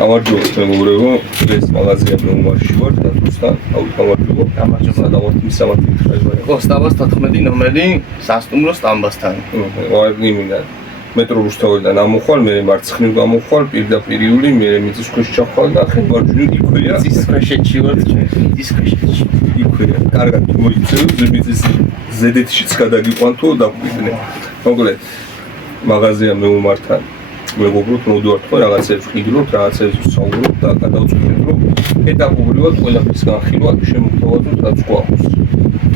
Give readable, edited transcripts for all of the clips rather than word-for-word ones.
გამარჯობა მეგობრებო, ეს მაღაზია მეუმარში ვარ და თუსთან, გამარჯობა. დავარ მისამართი ხაჟვარი. კოსტავას 14 ნომერი სასტუმრო სტამბასთან. ვარგიმინა მეტრო რუსთავიდან ამოხვალ, მე მარცხნივ გამოხვალ, პირდაპირიული, მე მიწის ქვეშ ჩახვალ და ახლა მარჯვნივ იქვეა. მიწის ქვეშეთში ვარ, მიწის ქვეშეთში. იქვეა. კარგად მოიწევ, მიწის ზედეთშიც გადაგიყვან თუ დაგვიდნენ. მოკლედ მაღაზია მეუმართან მეგობრებო, მოდივართ ხო რაღაცებს ვყიდულობთ, რაღაცებს ვსაუბრობთ და გადავწყვეტთ, რომ ეტაპობრივად ყველაფრის განხილვა შემოგთავაზოთ, რაც გვაქვს.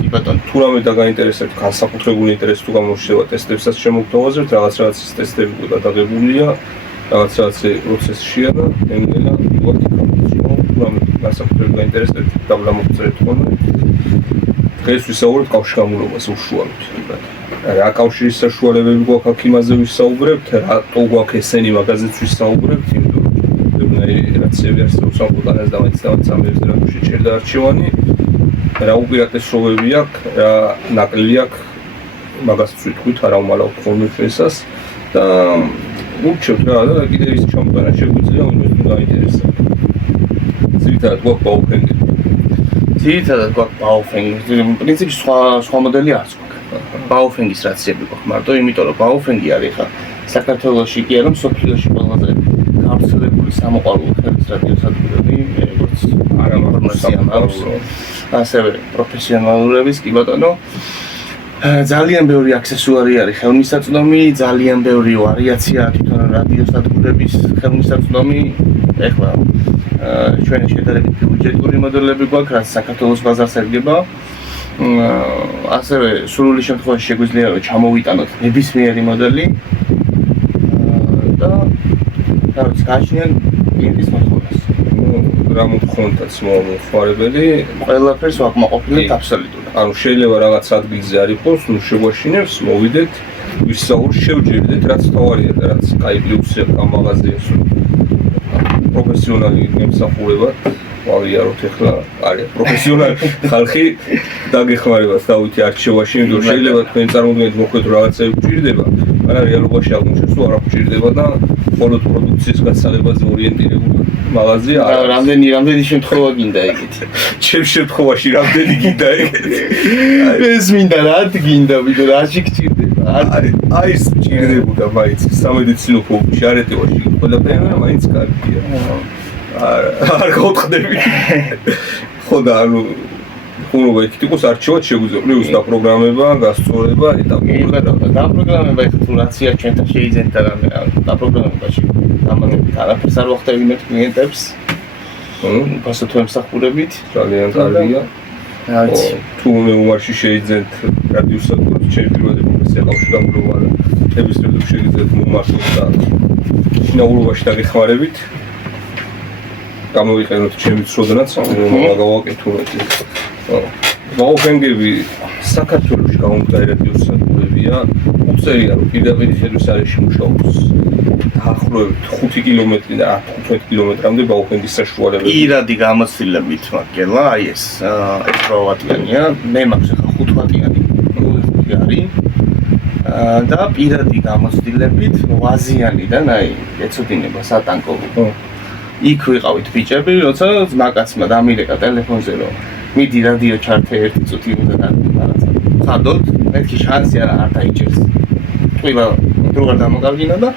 კი ბატონო, თუ რამე დაგაინტერესებთ, განსაკუთრებული ინტერესი თუ გამოჩნდება ტესტებსაც შემოგთავაზებთ, რაღაც ტესტები გადაღებულია, რაღაც პროცესშია და ნელა ვიყავ იქ. თუ რამე განსაკუთრებული გაინტერესებთ, დაბლა მოგწერეთ ხოლმე. დღეს ვისაუბრებთ კავშირგამულობაზე უშუალოდ, რебята. რა კავშირის საშუალებები გვაქვს აქ იმაზე ვისაუბრებთ, რატო გვაქვს ესენი მაგაზეც ვისაუბრებთ, იმიტომ რომ რაცები არსებობს ამ ქვეყანას და მაინც ამერზე რა შეჭერდა არჩევანი, რა უპირატესობები აქვს, რა ნაკლი აქვს, მაგას ვთქვით, არა უმალავთ ხოლმე ჩვენსას და ურჩევთ რა და კიდევ ის ჩამოყარა შეგვიძლია ვინმეს თუ გაინტერესებთ. ძირითადად გვაქვს ბაუფენგები. ძირითადად გვაქვს ბაუფენგი, პრინციპში სხვა მოდელი არც გვაქვს. ბაუფენგის რაციები გვაქვს მარტო, იმიტომ რომ ბაუფენგი არის ხა საქართველოში კი არა, მსოფლიოში ყველაზე გავრცელებული სამოყვარულო ხელის რადიოსადგურები, როგორც არა მარტო ასევე პროფესიონალურების, კი ბატონო. ძალიან ბევრი აქსესუარი არის ხელმისაწვდომი, ძალიან ბევრი ვარიაცია თვითონ რადიოსადგურების ხელმისაწვდომი. ეხლა ჩვენი შედარებით ბიუჯეტური მოდელები გვაქვს, რაც საქართველოს ბაზარს ერგება. ასევე სრული შემთხვევაში შეგვიძლია რომ ჩამოვიტანოთ ნებისმიერი მოდელი და რაც გააჩნიათ კლიენტის მოთხოვნას. რა მოთხოვნითაც მოხმარებელი, ყველაფერს ვაკმაყოფილებთ აბსოლუტურად. ანუ შეიძლება რაღაც ადგილზე არ იყოს, ნუ შეგვაშინებს, მოვიდეთ, ვისაუბროთ, შევჯერდეთ, რაც თავარია და რაც კაი პლუსი აქვს ამ მაღაზიას. პროფესიონალი მემსახურებად ვაღიაროთ ახლა არის პროფესიონალი ხალხი დაგეხმარებათ დავითი არჩევაში, იმიტომ რომ შეიძლება თქვენ წარმოგვიდგენთ მოხდეთ რაღაცები გვჭირდება, მაგრამ რეალობაში აღმოჩნდეს რომ არ გვჭირდება და მხოლოდ პროდუქციის გაცალებაზე ორიენტირებული მაღაზია არის. რამდენი შემთხვევა გინდა ეგეთი? ჩემ შემთხვევაში რამდენი გინდა ეგეთი? ეს მინდა რა გინდა, ვიდრე რაში გჭირდება? აი ეს გჭირდებოდა მაინც სამედიცინო ფონდში არ ეტევაში ყველაფერი, მაგრამ მაინც კარგია. არ გავხდები. ხო და ანუ ხუმრობა იქით იყოს არჩევად შეგვიძლია პლუს დაპროგრამება, გასწორება, ეტაპობრივად დაპროგრამება ეხლა თუ რაცია ჩვენთან შეიძლება რამე დაპროგრამებაში დამატებით არაფერს არ ვახდევინებთ კლიენტებს. ფასო თუ ემსახურებით ძალიან კარგია. თუ მეუმარში შეიძლება რადიოსადგურს შეიძლება პროფესია კავშირგამულობა და ებისმიერ შეიძლება მომართოთ და შინაურობაში დაგეხმარებით. გამოვიყენოთ ჩემი ცოდნაც, გავაკეთოთ. ბაუფენგები საქართველოში გამომდგარი რადიოსადგურებია, უწერია რომ პირდაპირ ხედვის არეში მუშაობს დაახლოებით 5 კილომეტრი და 15 კილომეტრამდე ბაუფენგის საშუალებები. პირადი გამოცდილებით მაგელა, აი ეს 8 ვატიანია, მე მაქვს ახლა 5 ვატიანი არის. და პირადი გამოცდილებით 8-იანიდან აი ეცოდინება სატანკო. იქ ვიყავით ბიჭები, როცა ძმაკაცმა დამირეკა ტელეფონზე რომ მიდი რადიო ჩართე 1 წუთი უნდა რაღაცა. ხადოთ, მეთქი შანსი არ დაიჭერს. ყველა დროა დამოგავინა და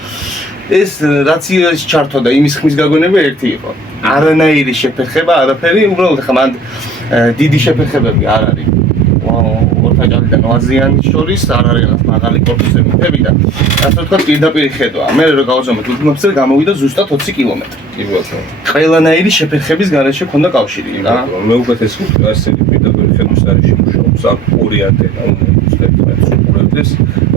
ეს რაციაში ჩართო და იმის ხმის გაგონება ერთი იყო. არანაირი შეფერხება, არაფერი, უბრალოდ ხა მან დიდი შეფერხებები არ არის. ორთაჭალიდან 8-იანის შორის არ არის რაღაც მაღალი კორპუსები და ასე ვთქვათ პირდაპირ ხედვა. მე რო გავზომეთ უდმურტზე გამოვიდა ზუსტად 20 კილომეტრი. კი ბატონო. ყველანაირი შეფერხების გარეშე ქონდა კავშირი რა. მე უკეთეს ვთქვი, ასეთი პირდაპირ ხედვის არეში მუშაობს, აქ ორი ანტენა უნდა იყოს,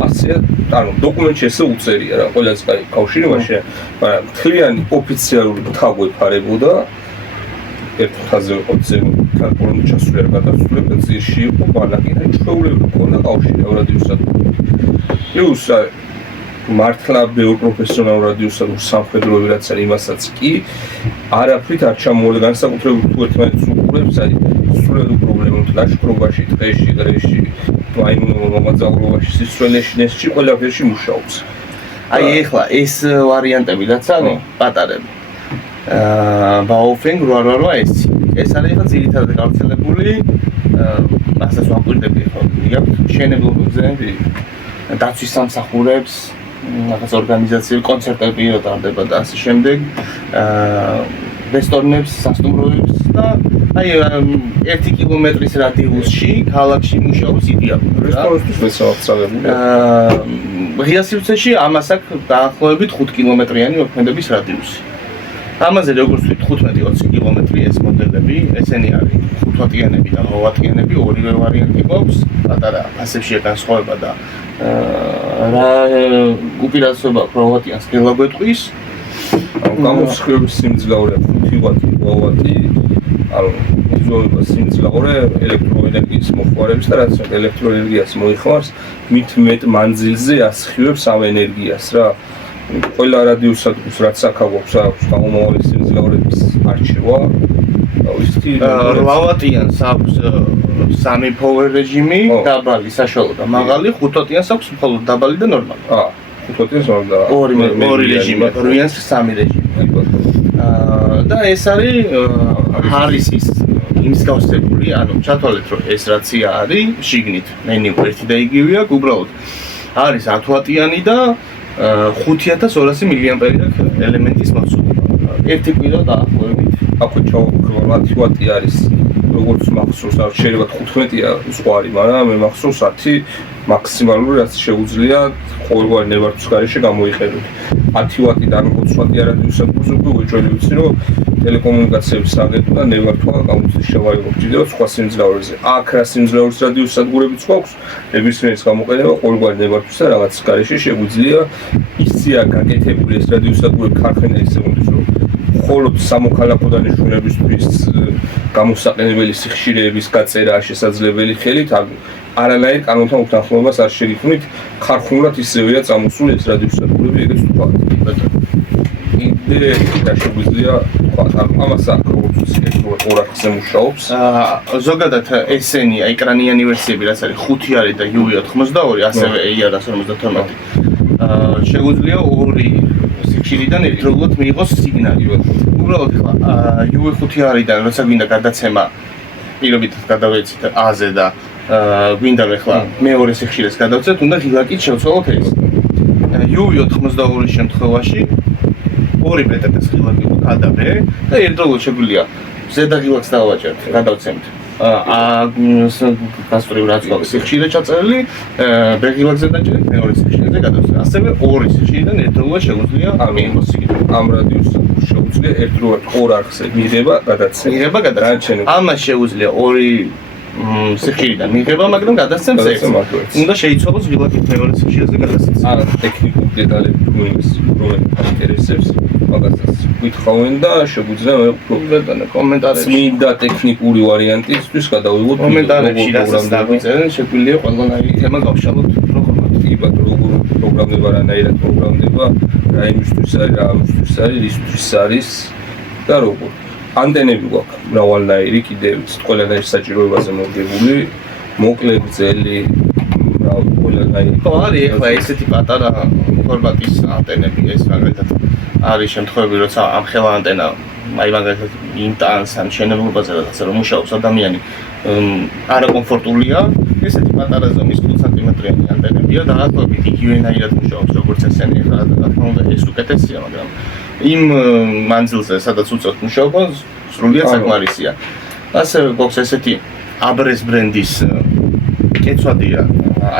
ასეა, ანუ დოკუმენტში ესე უწერია რა, ყველას კაი კავშირი მაშინ, მაგრამ მთლიანი ოფიციალური თაგვეფარებოდა ერთ ხაზზე ოთხზე კალკულური ჩასული არ გადასულებ და ძირში იყო ბანაკი და ჩვეულებრივ ქონდა კავშირი რადიოსადგურით. პლუს მართლა ბევრ პროფესიონალურ რადიოსადგურს სამხედროები რაც არის იმასაც კი არაფრით არ ჩამოუვიდა განსაკუთრებით თუ ერთმანეთს უყურებს, აი სრულად პრობლემები ლაშქრობაში, ტყეში, დღეში, მომაძალობაში, სისწრაფეში, ნესში ყველაფერში მუშაობს. აი ეხლა ეს ვარიანტები რაც არის პატარები. Baofeng 888 ეს არის ახლა ძირითადად გავრცელებული ასაც ვაკვირდები ხო აქვს მშენებლობებზე დაცვის სამსახურებს რაღაც ორგანიზაციები კონცერტები ატარდება და ასე შემდეგ რესტორნებს სასტუმროებს და აი 1 კილომეტრის რადიუსში ქალაქში მუშაობს იდეალურად რესტორნისთვის მეცავწავებული ღია სივრცეში ამას აქვს დაახლოებით 5 კილომეტრიანი მოქმედების რადიუსი ამაზე როგორც ვთქვით 15-20 კილომეტრი ეს მოდელები ესენი არის 5 ვატიანები და 8 ვატიანები ორივე ვარიანტი გვაქვს პატარა ფასებშია განსხვავება და რა უპირატესობა 8 ვატიანს გელაგვეტყვის გამოსხივების სიმძლავრე 5 ვატი 8 ვატი ანუ იზოლება სიმძლავრე ელექტროენერგიის მოხმარების და რაც ელექტროენერგიას მოიხმარს მით მეტ მანძილზე ასხივებს ამ ენერგიას რა ყველა რადიუსადმის რაც აქაგვაქვს აქვს გამომავალი სიმძლავრების არჩევა ისეთი 8 ვატიანს აქვს 3 power რეჟიმი დაბალი საშუალო და მაღალი 5 ვატიანს აქვს მხოლოდ დაბალი და ნორმალი 5 ვატიანს და ორი რეჟიმი 3 რეჟიმი და ეს არის ჰარისის იმსგავსებული ანუ ჩათვალეთ რომ ეს რაცია არის შიგნით მენიუ ერთი და იგივეა უბრალოდ არის 10 ვატიანი და 5200 მილიამპერი აქვს ელემენტის მოცულობა ერთი კვირა დაახლოებით აქვე ჩავხვალ 10 ვატი არის როგორც მახსოვს არ შეიძლება 15-ია ზღვარი მაგრამ მე მახსოვს 10 მაქსიმალური რაც შეუძლია ყოველგვარი ნებართვის გარეშე გამოიყენოთ 10 ვატიდან 20 ვატი რადიუსადმის უკვე უჭველი ვიცი რომ ტელეკომუნიკაციების აგენტობა ნებართვა გამოწვის შევალება გჭირდება სხვა სიმძლავრეზე აქ რა სიმძლავრის რადიუსსადგურებიც გვაქვს ნებისმიერის გამოყენება ყოველგვარი ნებართვის და რაღაც გარეშე შეგვიძლია ისია გაკეთებული ეს რადიუსსადგურები ქარხანა ისე უნდა რომ მხოლოდ სამოქალაქოდანი შვილებისთვის გამოსაყენებელი სიხშირეების გაწერა შესაძლებელი ხელით არანაირ კანონთან უთანხმოებას არ შეგიქმნით ხარხუნულად ისევეა წამოსული ეს რადიუსსადგურები ეგეც თქვა და შეგვიძლია თქვა ამას აკროუცის ორ არხზე მუშაობს ზოგადად ესენი ეკრანიანი ვერსიები რაც არის 5 არის და UV82 ასევე AR152 შეგვიძლია ორი სიხშირიდან ერთდროულად მიიღოს სიგნალი უბრალოდ ხა UV5-დან როცა გვინდა გადაცემა პირობითად გადავეცით A-ზე და გვინდა ხა მეორე სიხშირეს გადავცეთ უნდა ღილაკით შევცვალოთ ეს UV82-ის შემთხვევაში 2 მეტრის ღილაკი გადავე და ერთდროულად შეგვიძლია ზედა ღილაკს დავაჭერთ გადავცემთ გასწორი რაც გვაქვს სიხშირე ჩაწერილი ბეღილაკზე დაჭერით მეორე სიხშირეზე გადავცემთ ასევე ორი სიხშირიდან ერთდროულად შეგვიძლია მიიღოს სიგნალი ამ რადიუსს შეუძლია ერთდროულად ორ არხზე მიღება გადაცემა ამას შეუძლია ორი სიხშირიდან მიღება მაგრამ გადაცემს ერთს უნდა შეიცვალოს ღილაკით მეორე სიხშირეზე გადაცემს ტექნიკური დეტალები გულის რომლებიც ინტერესებს მაგასაც გითხავენ და შეგვიძლია მე უფრო კომენტარებში წმინდა ტექნიკური ვარიანტისთვის გადავიღოთ კომენტარებში რასაც დაგვიწერენ შეგვიძლია ყველანაირი თემა გავშალოთ პროგრამად კი ბატონო როგორ პროგრამდება რანაირად პროგრამდება რა იმისთვის არის რა ამისთვის არის რისთვის არის და როგორ ანტენები გვაქვს მრავალნაირი კიდევ ყველანაირ საჭიროებაზე მოგებული მოკლე გრძელი ყველანაირი ხო არის ეხლა ესეთი პატარა ფორმატის ანტენები ეს მაგალითად არის შემთხვევები როცა ამ ხელა ანტენა აი მაგალითად ინტანს ან მშენებლობაზე რაღაცა რომ მუშაობს ადამიანი არაკომფორტულია ესეთი პატარა ზომის 5 სანტიმეტრიანი ანტენებია და დაახლოებით იგივენაირად მუშაობს როგორც ესენი ეხლა რა თქმა უნდა ეს უკეთესია მაგრამ იმ მანძილზე სადაც უწევთ მუშაობა სრულიად საკმარისია ასევე გვაქვს ესეთი აბრეს ბრენდის კეცვადია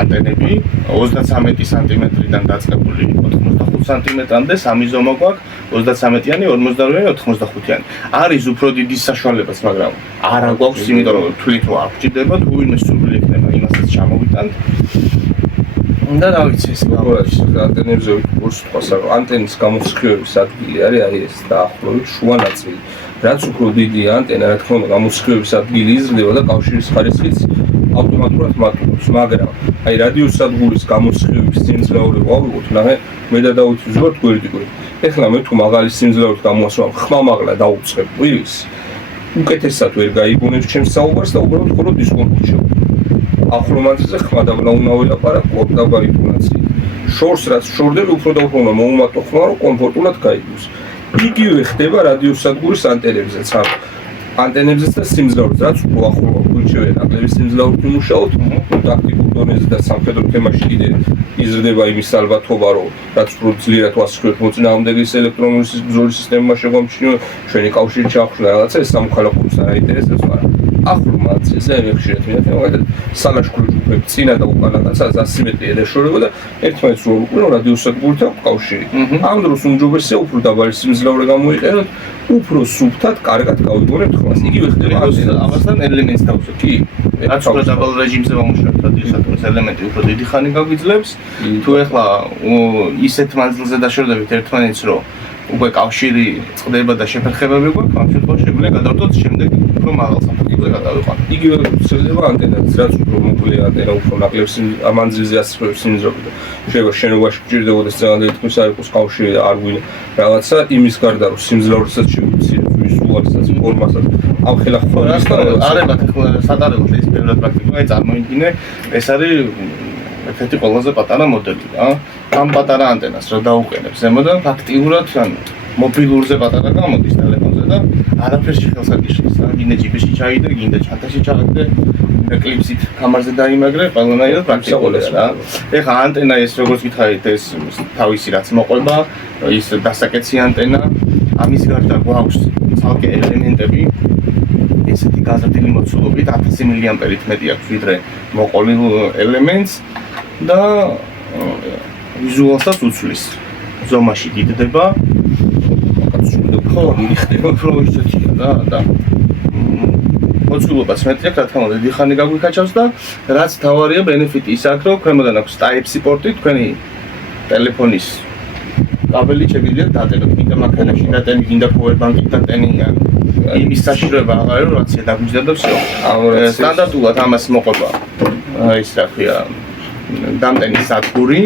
ანტენები 33 სანტიმეტრიდან დაწყებული 85 სანტიმეტრამდე სამი ზომა გვაქვს 33-იანი 58-იანი 85-იანი არის უფრო დიდი საშუალებაც მაგრამ არა გვაქვს იმიტომ რომ თვლით რომ არ გვჭირდება თუ ვინმე სურვილი ექნება იმასაც ჩამოვიტანთ და რა ვიცი ეს ანტენებზე ვთქვას რომ ანტენის გამოსხივების ადგილი არის აი ეს დაახლოებით შუა ნაწილი რაც უფრო დიდია ანტენა რა თქმა უნდა გამოსხივების ადგილი იზრდება და კავშირის ხარისხიც ავტომატურად მატულობს მაგრამ აი რადიუსსადგურის გამოსხივების სიმძლავრე ვავიღოთ ნახე მე და დავით ვიზღოთ გვერდიგვერდ ეხლა მე თუ მაღალი სიმძლავრით გამოსვამ ხმამაღლა დაუწყებ ყვირის უკეთესად ვერ გაიგონებს ჩემს საუბარს და უბრალოდ ხოლმე დისკომფორტ შევ ახლო მანძილზე ხმა და უნდა ველაპარაკო დაბალი ტონაცია შორს რაც შორდები უფრო და უფრო მოუმატო ხმა რომ კომფორტულად გაიგოს იგივე ხდება რადიოსადგურის ანტენებზეც. ანტენებზეც და სიმძლავრეც, რაც უფრო ახლო გვიჩვენე ნაკლები სიმძლავრით იმუშაოთ, ტაქტიკურ დონეზე და სამხედრო თემაში კიდე იზრდება იმის ალბათობა, რომ რაც უფრო ძლიერად ვასრულებთ მოწინააღმდეგის ელექტრონული ბრძოლის სისტემა შეგვამჩნივა, ჩვენი კავშირი ჩაახშნა რაღაცა, ეს სამოქალაქოებს არ აინტერესებს, მაგრამ ახლო მანძილზე ეხშირეთ მინდა მაგალითად სალაშქრო ჯგუფები წინა და უკანა რაღაცას ასიმეტრია დაშორება და ერთმანეთს რო უყურონ რადიოსადგურთან კავშირი. ამ დროს უმჯობესია უფრო დაბალი სიმძლავრე გამოიყენოთ, უფრო სუფთად, კარგად გავიგონებთ ხმას. იგივე ხდება ამასთან ელემენტს დავსვათ. კი, რაც უფრო დაბალ რეჟიმზე ვამუშავებთ რადიოსადგურის ელემენტი უფრო დიდი ხანი გაგვიძლებს. თუ ეხლა ისეთ მანძილზე დაშორდებით ერთმანეთს, რომ უკვე კავშირი წყდება და შეფერხებები გვაქვს, ამ შემთხვევაში შეგვიძლია გადავდოთ შემდეგ უფრო მაღალ საფრთხეზე გადავიყვანოთ. იგივე ცვლილება ანტენაც, რაც უფრო მოკლეა ანტენა, უფრო ნაკლებს მანძილზე ასრულებს სიმძლავრე და შეიძლება შენობაში გჭირდებოდეს ზოგადად თქვენს არ იყოს კავშირი და არ გვინდა რაღაცა იმის გარდა რომ სიმძლავრესაც შევუციეთ, ვიზუალსაც, ფორმასაც ამ ხელახმობის არებათ ახლა სატარებლად ეს ბევრად პრაქტიკულად წარმოიდგინე, ეს არის ერთ-ერთი ყველაზე პატარა მოდელი რა. ამ პატარა ანტენას რა დაუყენებს ზემოდან ფაქტიურად ანუ მობილურზე პატარა გამოდის ტელეფონზე და არაფერში ხელს აგიშლის რა. გინდა ჯიპში ჩაიდე, გინდა ჩანთაში ჩააგდე, გინდა კლიპსით კამარზე დაიმაგრე, ყველანაირად პრაქტიკულია რა. ეხლა ანტენა ეს როგორც გითხარით ეს თავისი რაც მოყვება, ის დასაკეცი ანტენა, ამის გარდა გვაქვს ცალკე ელემენტები ესეთი გაზრდილი მოცულობით 1000 მილიამპერით მეტი აქვს ვიდრე მოყოლილ ელემენტს და ვიზუალსაც უცვლის. ზომაში დიდდება, ხო, ხდება უფრო ისეთია და მოცულობაც მეტი აქვს, რა თქმა უნდა, დიდი ხანი გაგვიქაჩავს და რაც თავარია ბენეფიტი ის აქვს, რომ ქვემოდან აქვს Type-C პორტი, თქვენი ტელეფონის კაბელი შეგიძლიათ დატენოთ, გინდა მანქანაში დატენი, გინდა powerbank-ით დატენი, იმის საშიშროება აღარ არის, რაცია დაგვიჯდა და всё. სტანდარტულად ამას მოყვება ის რა ქვია დამტენის სადგური,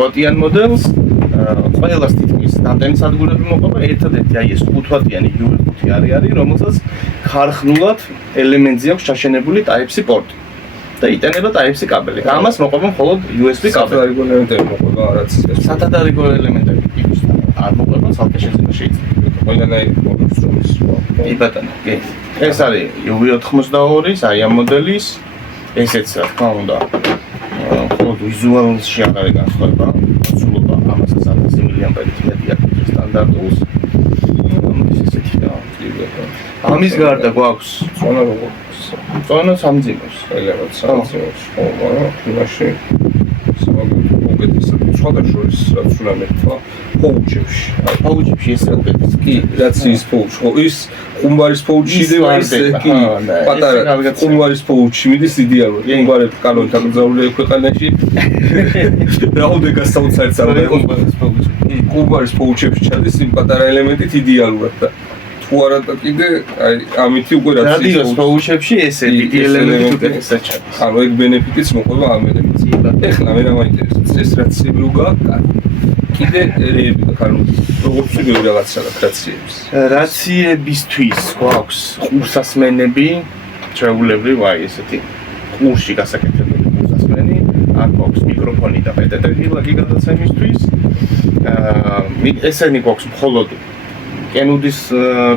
ვატიან მოდელს, ყველას თითქმის დამტენის სადგურები მოყვება, ერთადერთი აი ეს 5-ვატიანი UE5 არის, რომელსაც ხარხნულად ელემენტზე აქვს ჩაშენებული Type-C პორტი. და იტანება Type-C კაბელი. ამას მოყვება მხოლოდ USB კაბელი. სათადარიგო ელემენტები მოყვება, რაც სათადარიგო ელემენტები იქს არ მოყვება, ცალკე შეიძლება შეიძლება. ყველანაირი მოდელის რომის. კი ბატონო, კი. ეს არის UE82, აი ამ მოდელის, ესეც რა თქმა უნდა. მხოლოდ ვიზუალში არ არის განსხვავება, მოცულობა ამასაც 1000 მილიამპერით მეტი აქვს სტანდარტულს. ამის ესეთი და ამის გარდა გვაქვს ზონა როგორც ზონა სამძიმოს, ელემენტ სამძიმოს, ხო, მაგრამ იმაში უკეთესად სხვადასხვა რაც უნდა მეთქვა პოუჩებში. პოუჩებში ეს უკეთეს. კი, რაც ის პოუჩი, ხო, ის ხუმბარის პოუჩი და ის კი პატარა ხუმბარის პოუჩი მიდის იდეალურად. ხუმბარები კანონით აკრძალულია ქვეყანაში. რაოდენ გასაოცარიც არ არის ხუმბარის პოუჩი. ხუმბარის პოუჩებში ჩადის იმ პატარა ელემენტით იდეალურად და თუ არა და კიდე აი ამითი უკვე რაც რადიოს პოუჩებში ესე დიდი ელემენტი უკეთესად ჩადის. ანუ ეგ ბენეფიტიც მოყვება ამ ელემენტს. ეხლა მე რა მაინტერესებს ეს რაციები უკან კიდე რეები ხარ როგორც ვიგები რაღაცა რაციებს. რაციებისთვის გვაქვს ყურსასმენები, ჩვეულებრივ აი ესეთი ყურში გასაკეთებელი ყურსასმენი, აქ გვაქვს მიკროფონი და პეტეტრი გადაცემისთვის. ესენი გვაქვს მხოლოდ კენუდის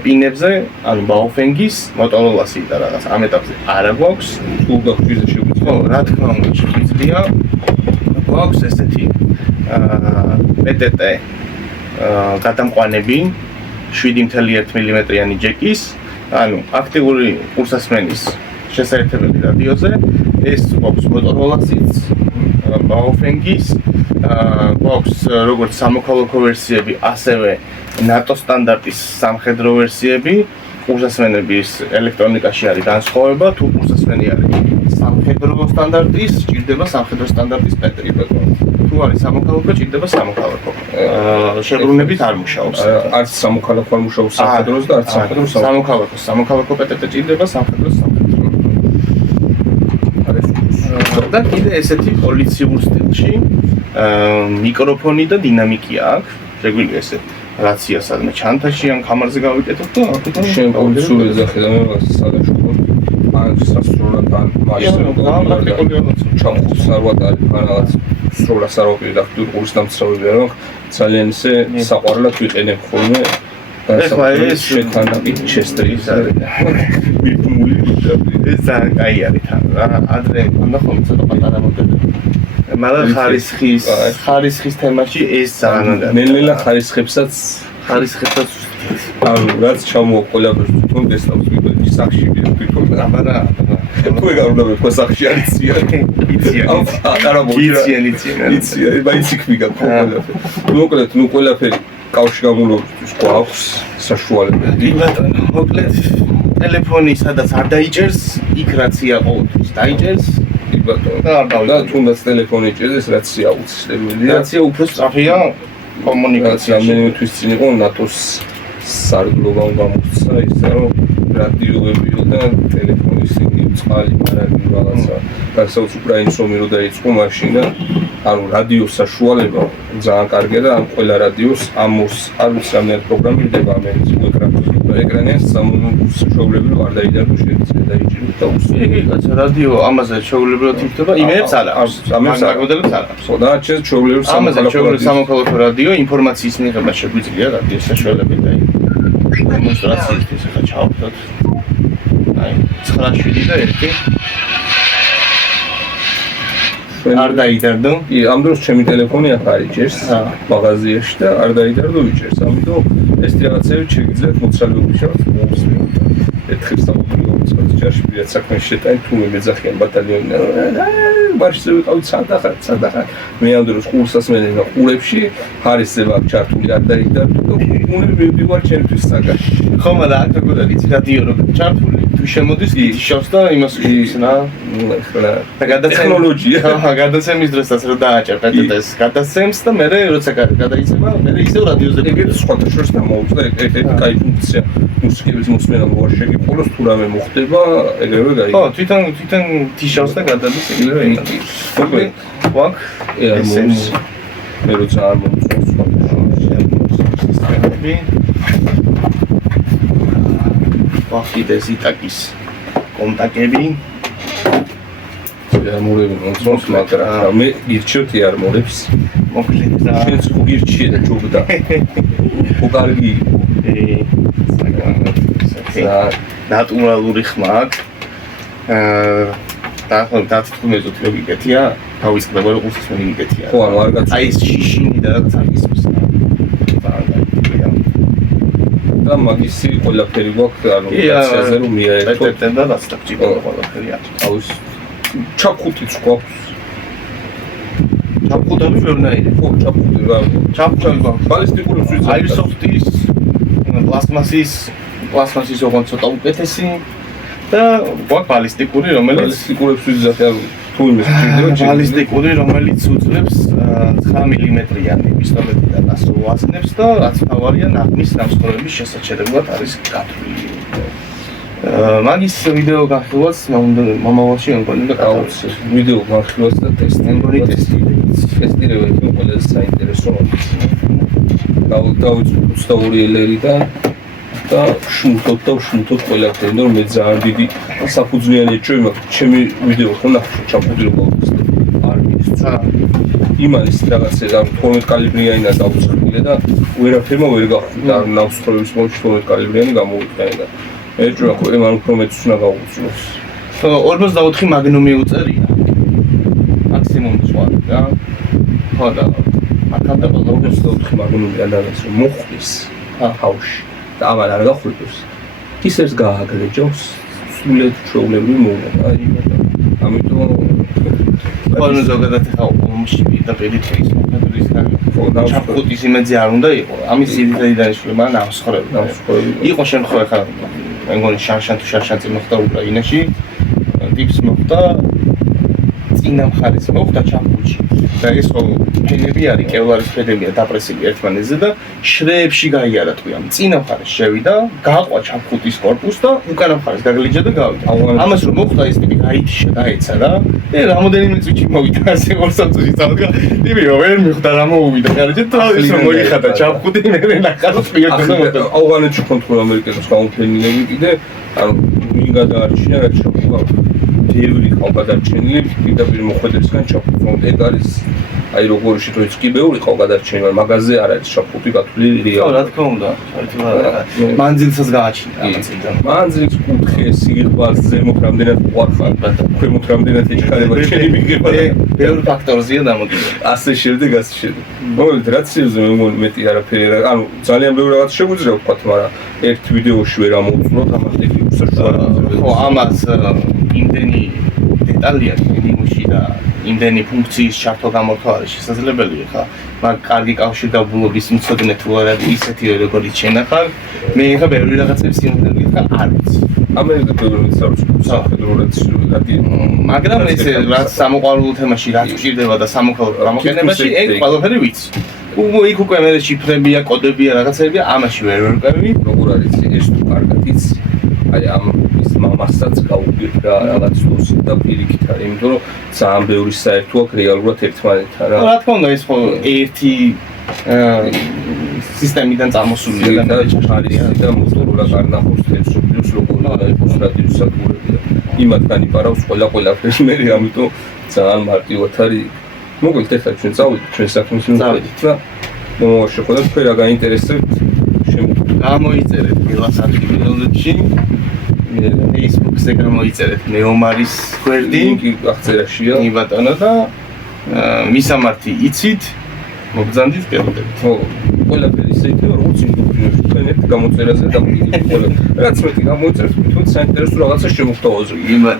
პინებზე, ანუ ბაოფენგის, მოტოროლასი და რაღაც ამ ეტაპზე არა გვაქვს. თუ გაგჭირდა შეგვიძლია. ხო, რა თქმა უნდა, შეგვიძლია. გვაქვს ესეთი PTT გადამყვანები 7.1 მმ-იანი ჯეკის, ანუ აქტიური ყურსასმენის შესაძლებელი რადიოზე, ეს გვაქვს Motorola-ს, Baofeng-ის, გვაქვს როგორც სამოქალაქო ვერსიები, ასევე NATO სტანდარტის სამხედრო ვერსიები. ყურსასმენების ელექტრონიკაში არის განსხვავება, თუ ყურსასმენი არის სამხედრო სტანდარტის, ჭირდება სამხედრო სტანდარტის პეტრი. თუ არის სამოქალაქო, ჭირდება სამოქალაქო. შებრუნებით არ მუშაობს. არც სამოქალაქო არ მუშაობს სამხედროს და არც სამხედროს სამოქალაქო პეტრი ჭირდება სამხედროს სამხედრო. და კიდე ესეთი პოლიციურ სტილში მიკროფონი და დინამიკი აქვს. შეგვიძლია ესე რაცია სადმე ჩანთაში ან კამარზე გავიკეთოთ და შენ პოლიციურ ეძახი და მე მაგას სადაშუქო ან სასწრულად ან მაგისტრად ჩამხობს არ ვატარი ან რაღაც სროლას არ ვაპირებ და ტურკულის დამცავებია რომ ძალიან ისე საყვარლად ვიყენებ ხოლმე ეხლა ეს შეთანხმებით შეესწრის მithmuli ეს ძალიან კაი არის თან რა ადრე მქონდა ხოლმე ცოტა პატარა მოდელი მაგრამ ხარისხის თემაში ეს ძალიან უნდა ნელ-ნელა ხარისხებსაც ანუ რაც ჩამოვა ყველაფერს თვითონ დესტავს ვიგვედი სახში თვითონ აბარა თუ ეგარულა მე სახში არის ციანი იციან ბაიციკლი გაქვს მოკლედ ნუ ყველაფერი კავშირი გამულობის გვაქვს საშუალებები მოკლედ ტელეფონი სადაც არ დაიჭერს იქ რაცია ყოველთვის დაიჭერს და თუნდაც ტელეფონი იჭერდეს რაცია აუცილებელია რაცია უფრო სწრაფია კომუნიკაცია ამენთვის წინ იყო ნატოს სარგლობამ გამოსცა ისე რომ რადიოებიო და ტელეფონის წყალი მარაგი რაღაცა განსაკუთრებით უკრაინის ომი რო დაიწყო მაშინ ანუ რადიოს საშუალება ძალიან კარგია და ამ ყველა რადიოს ამოს არ ვიცი რამდენი პროგრამები დება ამერიკის ეკრანზე სამშობლოებრივ არ დაიდარბო შეიძლება დაიჭიროს და უს რადიო ამაზე შეუულებრივად იქნება იმებს არ აქვს ამებს აგოდელებს არ აქვს ხო და ჩვენ შეუულებრივ სამოქალაქო რადიო ინფორმაციის მიღება შეგვიძლია რადიოს საშუალებით და დემონსტრაციისთვის ახლა ჩავხდოთ აი 9:07 და 1 არ დაიდარდო კი ამ დროს ჩემი ტელეფონი ახ არ იჭერს მაღაზიაში და არ დაიდარდო ვიჭერს ამიტომ ეს რაღაცები შეგიძლიათ მოცალებული შევაც მოვსვიოთ ერთხელ სამოქალაქო ჯარში პირად საქმეში შეტანი თუ მეძახიან ბატალიონიდან ბარში ვიყავით სადახარ მე ამ დროს ყურსას მენენა ყურებში ხარისება ჩართული არ დაიდარდო და უნები მივდივარ ჩემთვის საგაში ხო მაგრამ აქ როგორ არის რადიო როგორ ჩართული თუ შემოდის შავს და იმას ისნა და ტექნოლოგია გადაცემის დროსაც რო დააჭერეთ ეს გადაცემს და მე როცა გადაიცემა მე ისევ რადიოზე ეგეთ სხვათა შორის დამოუწდა ეგეთი კაი ფუნქცია მუსიკების მოსმენა მოარ შეგიპყროს თუ რამე მოხდება ეგრევე გაიგო ხო თვითონ თიშავს და გადადის ეგრევე იგი მოკლედ ვაკ ესენს მე როცა არ მომწონს ვახიდეს იტაკის კონტაქტები არმურები მომწონს მაგრამ მე გირჩევთ არმურებს მოკლედ რა შენც ხო გირჩიე და ჯობდა ხო კარგი ნატურალური ხმა აქვს დათქმეზოთ რომ იგეთია თავისკდება რომ უცხოს მე იგეთია ხო ანუ არ გაწ აი ეს შიშინი და წაგისმის და მაგისი ყველაფერი გვაქვს ანუ კაციაზე რომ მიაერთოთ და დასტაკჭიკო ყველაფერი აქვს აუს ჩაფხუტიც გვაქვს ჩაფხუტები ვერნაირი ხო ჩაფხუტი რა ჩაფხუტი გვაქვს ბალისტიკური სვიცი აირსოფტის პლასმასის ოღონდ ცოტა უკეთესი და გვაქვს ბალისტიკური რომელიც ბალისტიკურებს ვიზახე ანუ თუ იმის ჭირდება ბალისტიკური რომელიც უძლებს 9 მმ-იანი პისტოლეტიდან ასო ასნებს და რაც თავარია ნაღმის დამსხვრევების შესაჩერებლად არის გათვლილი მაგის ვიდეო განხილვას მომავალში მგონი და გაუც ვიდეო განხილვას და ტესტირება იქნება ყველაზე საინტერესო დავიწყოთ 22 ლერიდან და შმუთოთ ყველაფერი რომ მე ძალიან დიდი საფუძვლიანი ეჭვი მაქვს ჩემი ვიდეო ხო ნახე ჩამოვიდე რომ არ მისცა იმანის რაღაცა და 12 კალიბრიანი და დაუწყებია და ვერაფერმა ვერ გახვდა ნავსტროების მომში 12 კალიბრიანი გამოვიყენე და ეჭვი მაქვს მან უფრო მეც უნდა გავუწიოს 44 მაგნუმი უწერია მაქსიმუმ ზღვარი და ხო და აქამდე 44 მაგნუმი ადამიანს რომ მოხდის ჰაუში და ამან არ გახვიდოს ისევს გააგრეჯავს სულეთ ჩვეულებრივი მოვლენა ამიტომ ანუ ზოგადად ხა ომში და პედიტრის მოხდრის და ჩაფხუტის იმედზე არ უნდა იყო ამის ძირითადი დანიშნულება ნავსხვრევი იყო შემთხვევა ხა მე მგონი შარშანტი მოხდა უკრაინაში ტიპს მოხდა წინა მხარეს მოხდა ჩაფხუტში და ეს ხო ფენები არის კევლარის ფენებია დაპრესილი ერთმანეთზე და შრეებში გაიარა თვიამ წინა მხარეს შევიდა გაყვა ჩაფხუტის корпуს და უკანა მხარეს გაგლიჯა და გავიდა ამას რომ მოხდა ეს ტიპი გაითიშა დაეცა რა და რამოდენიმე წუთი მოვიდა ასე 2 წუთი წავიდა ტიპი ვერ მიხვდა რა მოუვიდა გარეთ და ის რომ მოიხადა ჩაფხუტი მე ნახარს მიექნა ავღანეთში კონტროლ ამერიკელებს გამოფენილები კიდე ანუ ვინ გადაარჩინა რაც შეგვიძლია ბევრი ყავ გადარჩენილი პირდაპირ მოხვედრისგან ჩაფუძნდა. ეგ არის აი როგორი შეთოიც კი ბევრი ყავ გადარჩენილი, მაგრამ მაგაზე არ არის ჩაფუთი გათვლილი ხო, რა რეალურად. თქმა უნდა. მანძილსაც გააჩნია რაღაცა. მანძილს კუთხე სიღრმას ზემოთ რამდენად უარხარ, ქვემოთ რამდენად ეჩქარება შენი მიგება. ბევრი ფაქტორზეა დამოკიდებული. ასე შემდეგ. მოკლედ რაც ისე მე მეტი არაფერი არა. ანუ ძალიან ბევრი რაღაც შეგვიძლია ვთქვათ, მაგრამ ერთ ვიდეოში ვერ ამოვწუროთ ამას ტექნიკურ საშუალებებს. ხო, ამას იმდენი დეტალია მინიმუმში და იმდენი ფუნქციის ჩართვა გამორთვა არის შესაძლებელი ხა. მაგ კარგი კავშირდაბმულობის მცოდნე თუ არა ისეთი როგორც შენ ახალ მე ხა ბევრი რაღაცებს სიმღერით ხა არ ვიცი. ამერიკა ბევრი სამხედროურად რადი მაგრამ ესე რაც სამოყვარულო თემაში რაც ჭირდება და სამოქალაქო გამოყენებაში ეგ ყველაფერი ვიცი. იქ უკვე მე შიფრებია, კოდებია, რაღაცებია, ამაში ვერ ვერკვევი. როგორ არის ეს თუ კარგად იცი. აი ამ ის მამასაც გაუგებდა რაღაც ლოსი და პირიქით არის, იმიტომ რომ ძალიან ბევრი საერთო აქვს რეალურად ერთმანეთთან რა. რა თქმა უნდა ის ხო ერთი სისტემიდან წამოსულია და არის და მოტორულად არ ნახობს თემს პლუს როგორი არის რადიო საკურებია. იმათგან იპარავს ყველაფერს მე, ამიტომ ძალიან მარტივად არის. მოკლედ ახლა ჩვენ წავიდით ჩვენ საქმის წავიდით და შეხვედრა თქვენ რა გაინტერესებთ გამოიწერეთ მილას არქივებში Facebook-ზე გამოიწერეთ მეომარის გვერდი ლინკი აღწერაშია კი ბატონო და მისამართი იცით მოგზანდით გელოდებით ხო ყველაფერი ისე იქნება როგორც ინდუსტრიაში თქვენ ერთ გამოწერაზე დამოკიდებული ყველა რაც მეტი გამოიწერეთ თვითონ საინტერესო რაღაცა შემოგთავაზოთ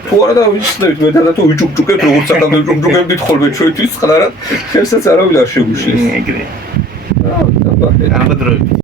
თუ არა და ვიცით მეტად თუ ვიჭუკჭუკებთ როგორც ახლა ვიჭუკჭუკებდით ხოლმე ჩვენთვის წყნარად ხევსაც არავინ არ შეგვიშლის ეგრე და აბა დროებით